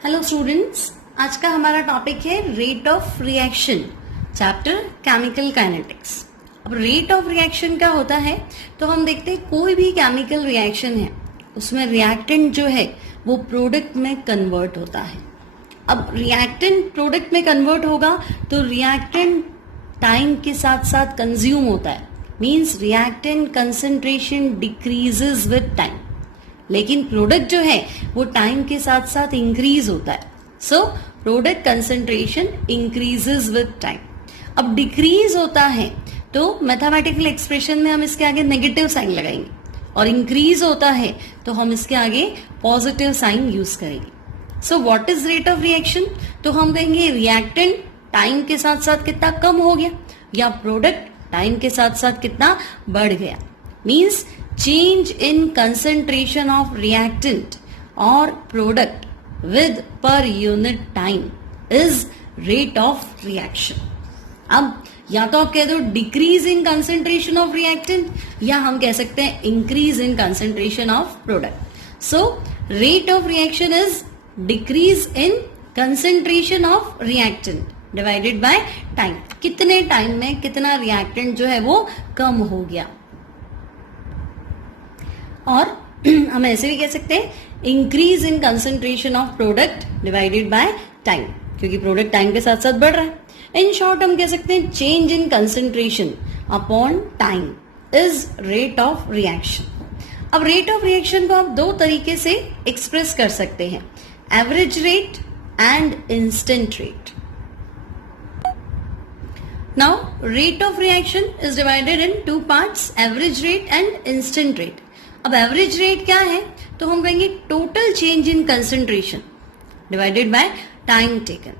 Hello students, आज का हमारा टॉपिक है rate of reaction, chapter chemical kinetics. अब रेट ऑफ रिएक्शन क्या होता है तो हम देखते हैं कोई भी केमिकल रिएक्शन है उसमें रिएक्टेंट जो है वो प्रोडक्ट में कन्वर्ट होता है। अब रिएक्टेंट प्रोडक्ट में कन्वर्ट होगा तो रिएक्टेंट टाइम के साथ साथ कंज्यूम होता है, means reactant concentration decreases with time, लेकिन प्रोडक्ट जो है वो टाइम के साथ साथ इंक्रीज होता है। So product concentration increases with time. अब डिक्रीज होता है तो मैथमेटिकल एक्सप्रेशन में हम इसके आगे नेगेटिव साइन लगाएंगे, और इंक्रीज होता है तो हम इसके आगे पॉजिटिव साइन यूज करेंगे। So what is rate of reaction? तो हम कहेंगे रिएक्टेंट टाइम के साथ साथ कितना कम हो गया या प्रोडक्ट टाइम के साथ साथ कितना बढ़ गया। Means change in concentration of reactant or product with per unit time is rate of reaction. अब या तो आप कह दो decrease in concentration of reactant या हम कह सकते हैं increase in concentration of product. So rate of reaction is decrease in concentration of reactant divided by time. कितने टाइम में कितना रिएक्टेंट जो है वो कम हो गया। और हम ऐसे भी कह सकते हैं increase in concentration of product divided by time, क्योंकि प्रोडक्ट टाइम के साथ साथ बढ़ रहा है। इन शॉर्ट हम कह सकते हैं change in concentration upon time is rate of reaction. अब रेट ऑफ रिएक्शन को आप दो तरीके से एक्सप्रेस कर सकते हैं, average rate and instant rate. Now rate of reaction is divided in two parts, average rate and instant rate. अब एवरेज रेट क्या है तो हम कहेंगे total change in concentration divided by time taken,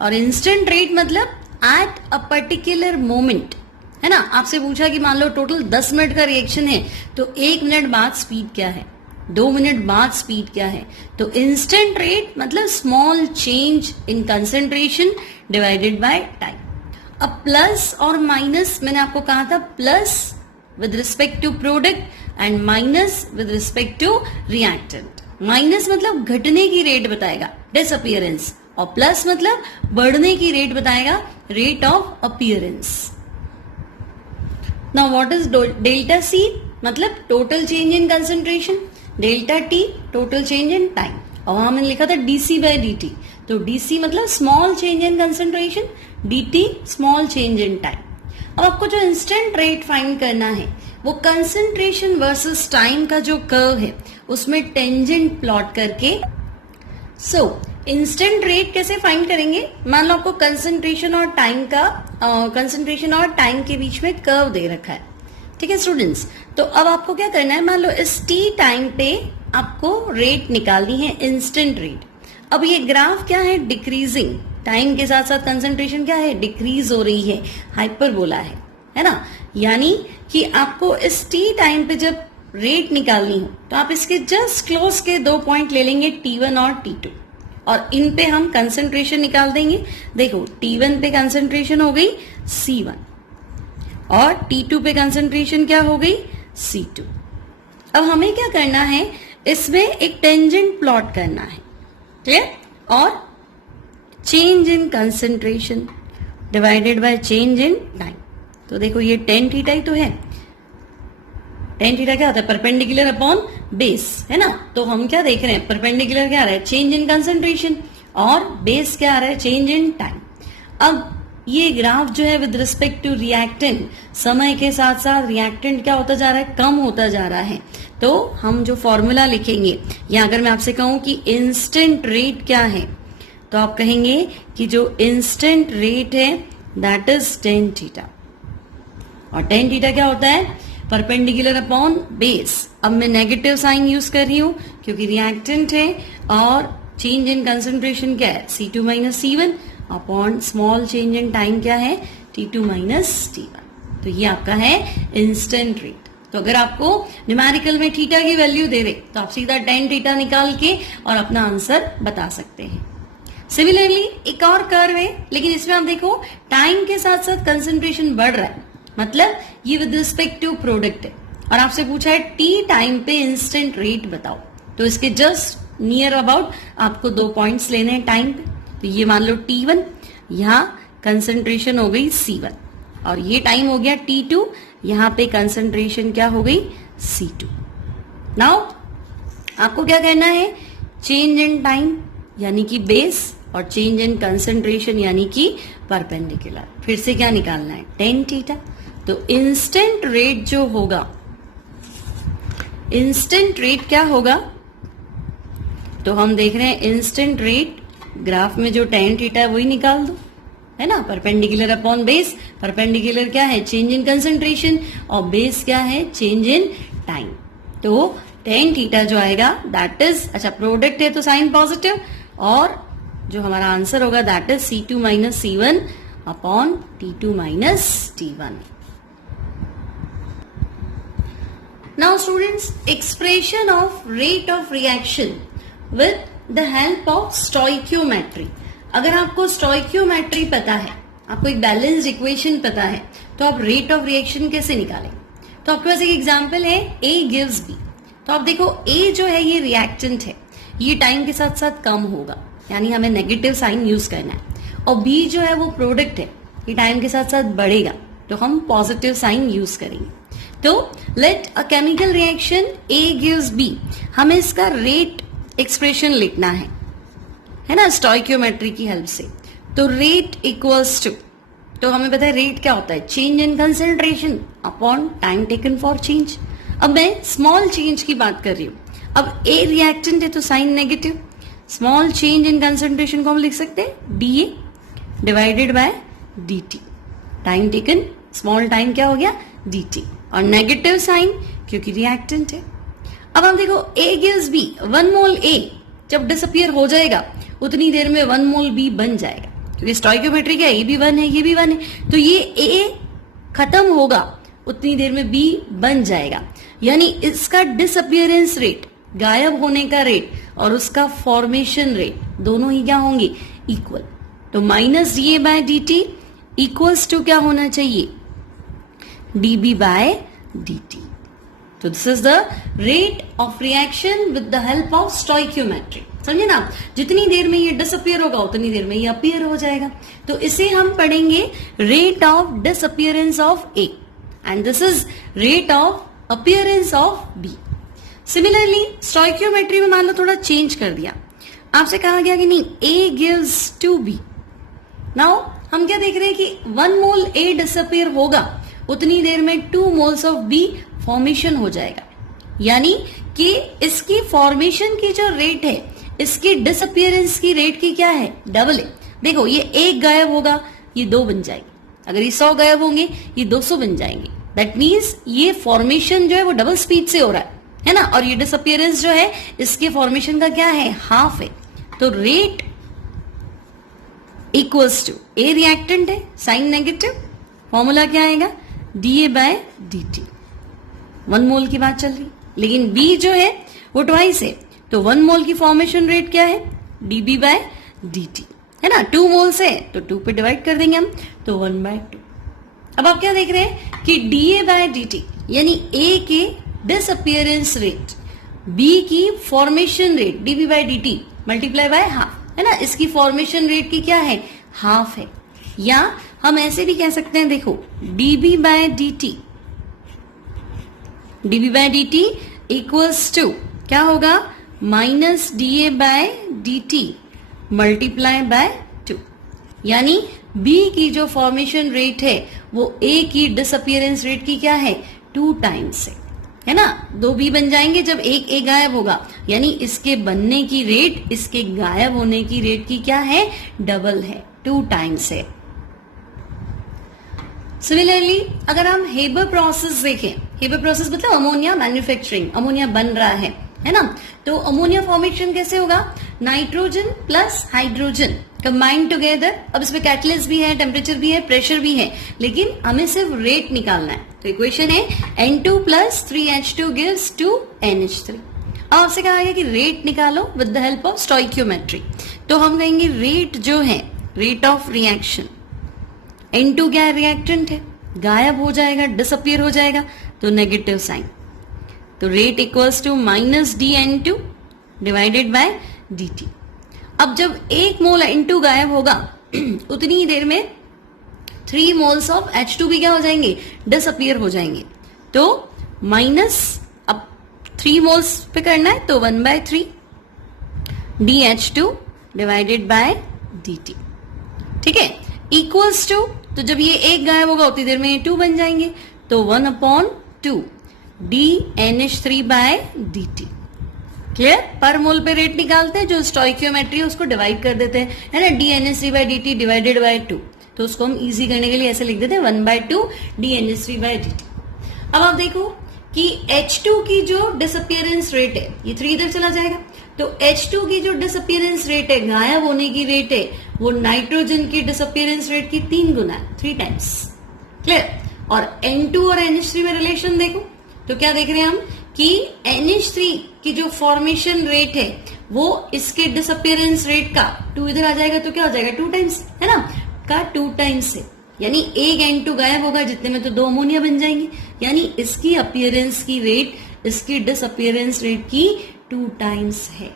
और इंस्टेंट रेट मतलब at a particular moment, है ना। आपसे पूछा कि मान लो टोटल 10 मिनट का रिएक्शन है तो 1 मिनट बाद स्पीड क्या है, 2 मिनट बाद स्पीड क्या है। तो इंस्टेंट रेट मतलब small change in concentration divided by time. अब प्लस और माइनस, मैंने आपको कहा था plus with respect to product and minus with respect to reactant। Minus मतलब घटने की रेट बताएगा, डिसअपियरेंस, और प्लस मतलब बढ़ने की रेट बताएगा, rate of appearance. Now what is delta C? मतलब total change in concentration, delta T total change in time, और वहां मैंने लिखा था डीसी बाय डीटी। तो डीसी मतलब small change in concentration, DT small change in time. अब आपको जो इंस्टेंट रेट फाइंड करना है वो कंसंट्रेशन वर्सेस टाइम का जो कर्व है उसमें टेंजेंट प्लॉट करके। सो इंस्टेंट रेट कैसे फाइंड करेंगे? मान लो आपको कंसंट्रेशन और टाइम का कंसंट्रेशन और टाइम के बीच में कर्व दे रखा है, ठीक है स्टूडेंट्स। तो अब आपको क्या करना है, मान लो इस टी टाइम पे आपको रेट निकालनी है, इंस्टेंट रेट। अब ये ग्राफ क्या है, डिक्रीजिंग, टाइम के साथ साथ कंसंट्रेशन क्या है, डिक्रीज हो रही है, हाइपरबोला है ना। यानी कि आपको इस टी टाइम पे जब रेट निकालनी हो तो आप इसके जस्ट क्लोज के 2 पॉइंट ले लेंगे, T1 और T2, और इन पे हम कंसंट्रेशन निकाल देंगे। देखो T1 पे कंसंट्रेशन हो गई C1 और T2 पे कंसंट्रेशन क्या हो गई, C2। अब हमें क्या करना है, इसमें एक टेंजेंट प्लॉट करना है, क्लियर, और change in concentration divided by change in time. तो देखो ये टेन थीटा ही तो है। टेन थीटा क्या होता है, परपेंडिकुलर अपॉन बेस, है ना। तो हम क्या देख रहे हैं, परपेंडिकुलर क्या आ रहा है, चेंज इन कंसेंट्रेशन, और बेस क्या आ रहा है, चेंज इन टाइम। अब ये ग्राफ जो है विद रिस्पेक्ट टू रिएक्टेंट, समय के साथ साथ रिएक्टेंट क्या होता जा रहा है, कम होता जा रहा है। तो हम जो फॉर्मूला लिखेंगे, या अगर मैं आपसे कहूं कि इंस्टेंट रेट क्या है तो आप कहेंगे कि जो इंस्टेंट रेट है दैट इज टेन थीटा, और टेन थीटा क्या होता है, परपेंडिकुलर अपॉन बेस। अब मैं नेगेटिव साइन यूज कर रही हूं क्योंकि रिएक्टेंट है, और चेंज इन कंसेंट्रेशन क्या है, C2 minus C1 upon small change in time क्या है, T2 माइनस T1। तो ये आपका है इंस्टेंट रेट। तो अगर आपको न्यूमेरिकल में थीटा की वैल्यू दे रहे तो आप सीधा टेन थीटा निकाल के और अपना आंसर बता सकते हैं। सिमिलरली एक और कर्व है, लेकिन इसमें आप देखो टाइम के साथ साथ कंसंट्रेशन बढ़ रहा है, मतलब ये विद रिस्पेक्ट टू प्रोडक्ट है, और आपसे पूछा है टी टाइम पे इंस्टेंट रेट बताओ। तो इसके जस्ट नियर अबाउट आपको 2 पॉइंट्स लेने हैं टाइम पे। तो ये मान लो T1, यहां कंसंट्रेशन हो गई C1 और ये टाइम हो गया T2, यहां पे कंसंट्रेशन क्या हो गई C2। नाउ आपको क्या करना है, चेंज इन टाइम यानी कि बेस और चेंज इन कंसंट्रेशन यानी कि परपेंडिकुलर। फिर से क्या निकालना है, tan थीटा। तो इंस्टेंट रेट जो होगा, इंस्टेंट रेट क्या होगा, तो हम देख रहे हैं इंस्टेंट रेट ग्राफ में जो tan थीटा है वही निकाल दो, है ना। परपेंडिकुलर अपॉन बेस, परपेंडिकुलर क्या है, चेंज इन कंसंट्रेशन, और बेस क्या है, चेंज इन टाइम। तो tan थीटा जो आएगा दैट इज, अच्छा प्रोडक्ट है तो साइन पॉजिटिव, और जो हमारा आंसर होगा that is C2 minus C1 upon T2 minus T1। Now students, expression of rate of reaction with the help of stoichiometry. अगर आपको स्टोइकियोमेट्री पता है, आपको एक बैलेंस्ड इक्वेशन पता है, तो आप रेट ऑफ रिएक्शन कैसे निकालें। तो आपके पास एक एग्जांपल है, A गिव्स B। तो आप देखो A जो है ये रिएक्टेंट है, ये टाइम के साथ साथ कम होगा, यानी हमें नेगेटिव साइन यूज करना है, और B जो है वो प्रोडक्ट है, ये टाइम के साथ साथ बढ़ेगा, तो हम पॉजिटिव साइन यूज करेंगे। तो let a chemical reaction A gives B, हमें इसका रेट एक्सप्रेशन लिखना है ना, स्टोइकियोमेट्री की हेल्प से। तो रेट इक्वल्स टू, तो हमें पता है रेट क्या होता है, change in concentration upon time taken for change. अब मैं स्मॉल चेंज की बात कर रही हूं, अब A रिएक्टेंट है तो sign negative, small change in concentration को हम लिख सकते हैं DA divided by DT, time taken small time क्या हो गया DT, और नेगेटिव साइन क्योंकि रिएक्टेंट है। अब हम देखो A gives B, 1 mole A जब डिसअपियर हो जाएगा उतनी देर में 1 मोल B बन जाएगा, क्योंकि स्टोइकियोमेट्री क्या है, ये भी 1 है ये भी 1 है, तो ये A खत्म होगा उतनी देर में B बन जाएगा, यानी इसका डिसअपियरेंस रेट, गायब होने का रेट, और उसका फॉर्मेशन रेट दोनों ही क्या होंगे, इक्वल। तो minus DA by DT equals to क्या होना चाहिए, DB बाय DT। तो this is the rate of reaction with the help of stoichiometry. समझे ना, जितनी देर में ये डिसअपियर होगा उतनी देर में ये अपीयर हो जाएगा। तो इसे हम पढ़ेंगे rate of disappearance of A and this is rate of appearance of B। Similarly stoichiometry में मान लो थोड़ा चेंज कर दिया, आपसे कहा गया कि नहीं A gives two B। Now हम क्या देख रहे हैं कि 1 मोल A डिसअपियर होगा उतनी देर में 2 मोल्स ऑफ B फॉर्मेशन हो जाएगा, यानी कि इसकी फॉर्मेशन की जो रेट है इसकी डिसअपियरेंस की रेट की क्या है, डबल है। देखो ये 1 गायब होगा ये 2 बन जाएगी, अगर ये 100 गायब होंगे ये 200 बन जाएंगे। दैट मीन्स ये फॉर्मेशन जो है वो डबल स्पीड से हो रहा है ना, और ये डिसअपियरेंस जो है इसके फॉर्मेशन का क्या है, हाफ है। तो rate equals to, A reactant है साइन नेगेटिव, फॉर्मूला क्या आएगा, DA बाय DT। 1 मोल की बात चल रही, लेकिन B जो है वो ट्वाइस है, तो 1 मोल की फॉर्मेशन रेट क्या है, DB बाय DT, है ना। 2 मोल्स है तो 2 पे डिवाइड कर देंगे हम, तो 1/2। अब आप क्या देख रहे हैं कि DA बाय DT यानी A के डिसअपियरेंस रेट, B की formation rate DB by DT multiply by half, है ना। इसकी फॉर्मेशन रेट की क्या है, हाफ है। या हम ऐसे भी कह सकते हैं, देखो DB by DT equals to क्या होगा, minus DA by DT multiply by 2, यानी B की जो फॉर्मेशन रेट है वो A की डिसअपियरेंस रेट की क्या है, 2 टाइम्स है ना। 2 B बन जाएंगे जब एक A गायब होगा, यानी इसके बनने की रेट इसके गायब होने की रेट की क्या है, डबल है, 2 टाइम्स है। सिमिलरली अगर हम हेबर प्रोसेस देखें, हेबर प्रोसेस मतलब अमोनिया मैन्युफैक्चरिंग, अमोनिया बन रहा है ना। तो अमोनिया फॉर्मेशन कैसे होगा, nitrogen plus hydrogen combined together. अब इसमें कैटलिस्ट भी है, टेम्परेचर भी है, प्रेशर भी है, लेकिन हमें सिर्फ रेट निकालना है। तो इक्वेशन है N2 plus 3H2 gives 2NH3। अब आपसे कहा गया कि रेट निकालो with the help of stoichiometry, तो हम कहेंगे रेट जो है, रेट ऑफ रिएक्शन, N2 क्या है, रिएक्टेंट है, गायब हो जाएगा, डिसअपियर हो जाएगा, तो नेगेटिव साइन। तो rate equals to minus DN2 divided by dt। अब जब 1 मोल N2 गायब होगा उतनी ही देर में 3 मोल्स ऑफ H2 भी क्या हो जाएंगे, डिसअपियर हो जाएंगे। तो माइनस, अब 3 मोल्स पे करना है तो 1/3 dH2 डिवाइडेड बाय dt, ठीक है, इक्वल्स टू, तो जब ये 1 गायब होगा उतनी देर में 2 बन जाएंगे, तो 1/2 dNH3 बाय dt। क्लियर? पर मोल पे रेट निकालते हैं, जो स्टोइकियोमेट्री है उसको डिवाइड कर देते हैं, है ना, dNH3 bye dt divided by 2, तो उसको हम इजी करने के लिए ऐसे लिख देते हैं 1/2 dNH3 बाय dt। अब आप देखो कि H2 की जो डिसअपियरेंस रेट है, ये 3 इधर चला जाएगा, तो H2 की जो डिसअपियरेंस रेट है, गायब होने की रेट है, वो नाइट्रोजन की डिसअपियरेंस रेट की 3 गुना है, 3 टाइम्स। क्लियर? और N2 और NH3 में रिलेशन देखो तो क्या देख रहे हैं हम कि NH3 की जो फॉर्मेशन रेट है वो इसके डिसअपियरेंस रेट का 2 इधर आ जाएगा, तो क्या हो जाएगा, 2 टाइम्स, है ना, का 2 टाइम्स है, यानी एक N2 गायब होगा जितने में तो 2 अमोनिया बन जाएंगे, यानी इसकी अपीयरेंस की रेट इसकी डिसअपियरेंस रेट की 2 टाइम्स है।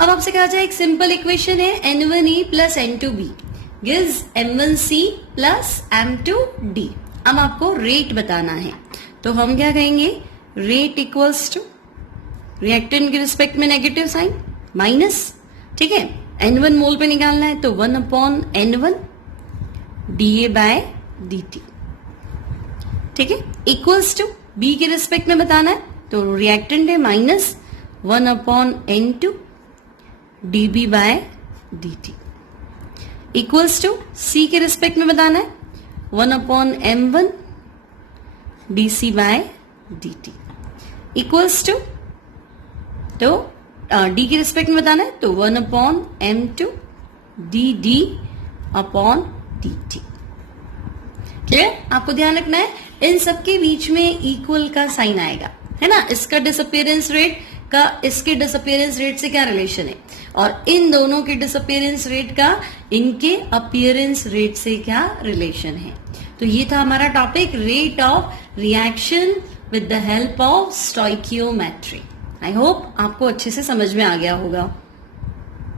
अब आपसे कहा जाए एक सिंपल इक्वेशन है N1E plus N2B gives M1C plus M2D। अब आपको रेट बताना है, तो हम क्या कहेंगे, रेट इक्वल्स टू रिएक्टेंट के रिस्पेक्ट में नेगेटिव साइन माइनस, ठीक है, N1 मोल पे निकालना है तो 1/N1 dA बाय dt, ठीक है, इक्वल्स टू B के रिस्पेक्ट में बताना है तो रिएक्टेंट है minus 1/N2 dB by dt, equals to C के रिस्पेक्ट में बताना है 1/M1 dC by dt, equals to, तो D के रिस्पेक्ट में बताना है तो 1/M2 dd upon dt। Clear? आपको ध्यान रखना है इन सबके बीच में इक्वल का साइन आएगा, है ना, इसका डिसअपियरेंस रेट का इसके डिसअपियरेंस रेट से क्या रिलेशन है, और इन दोनों के डिसअपियरेंस रेट का इनके अपीयरेंस रेट से क्या रिलेशन है। तो ये था हमारा topic, rate of reaction with the help of stoichiometry. I hope आपको अच्छे से समझ में आ गया होगा।